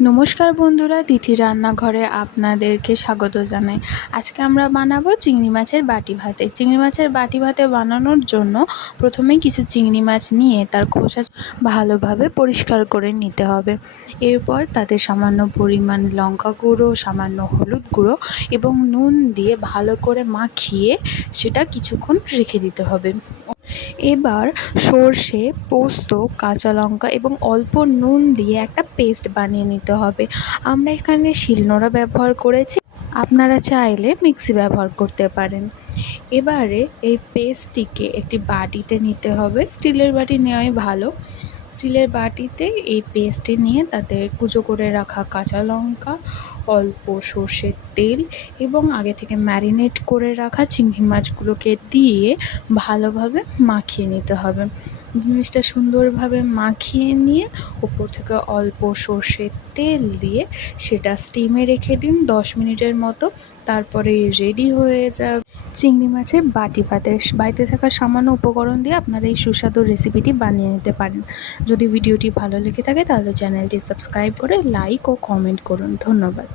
নমস্কার বন্ধুরা, তিথি রান্নাঘরে আপনাদেরকে স্বাগত জানাই। আজকে আমরা বানাবো চিংড়ি মাছের বাটি ভাতে। চিংড়ি মাছের বাটি ভাতে বানানোর জন্য প্রথমেই কিছু চিংড়ি মাছ নিয়ে তার খোসা ভালোভাবে পরিষ্কার করে নিতে হবে। এরপর তাতে সামান্য পরিমাণ লঙ্কা গুঁড়ো, সামান্য হলুদ গুঁড়ো এবং নুন দিয়ে ভালো করে মাখিয়ে সেটা কিছুক্ষণ রেখে দিতে হবে। এবার সর্ষে, পোস্ত, কাঁচা লঙ্কা এবং অল্প নুন দিয়ে একটা পেস্ট বানিয়ে নিতে হবে। আমরা এখানে শিলনোড়া ব্যবহার করেছি, আপনারা চাইলে মিক্সি ব্যবহার করতে পারেন। এবারে এই পেস্টটিকে একটি বাটিতে নিতে হবে, স্টিলের বাটি নেওয়াই ভালো। স্টিলের বাটিতে এই পেস্টটি নিয়ে তাতে কুচো করে রাখা কাঁচা লঙ্কা, অল্প সর্ষের তেল এবং আগে থেকে ম্যারিনেট করে রাখা চিংড়ি মাছগুলোকে দিয়ে ভালোভাবে মাখিয়ে নিতে হবে। জিনিসটা সুন্দরভাবে মাখিয়ে নিয়ে ওপর থেকে অল্প সর্ষের তেল দিয়ে সেটা স্টিমে রেখে দিন 10 মিনিটের মতো। তারপরে রেডি হয়ে যাবে চিংড়ি মাছের বাটি ভাতে। বাড়িতে থাকা সামান্য উপকরণ দিয়ে আপনারা এই সুস্বাদু রেসিপিটি বানিয়ে নিতে পারেন। যদি ভিডিওটি ভালো লেগে থাকে তাহলে চ্যানেলটি সাবস্ক্রাইব করে লাইক ও কমেন্ট করুন। ধন্যবাদ।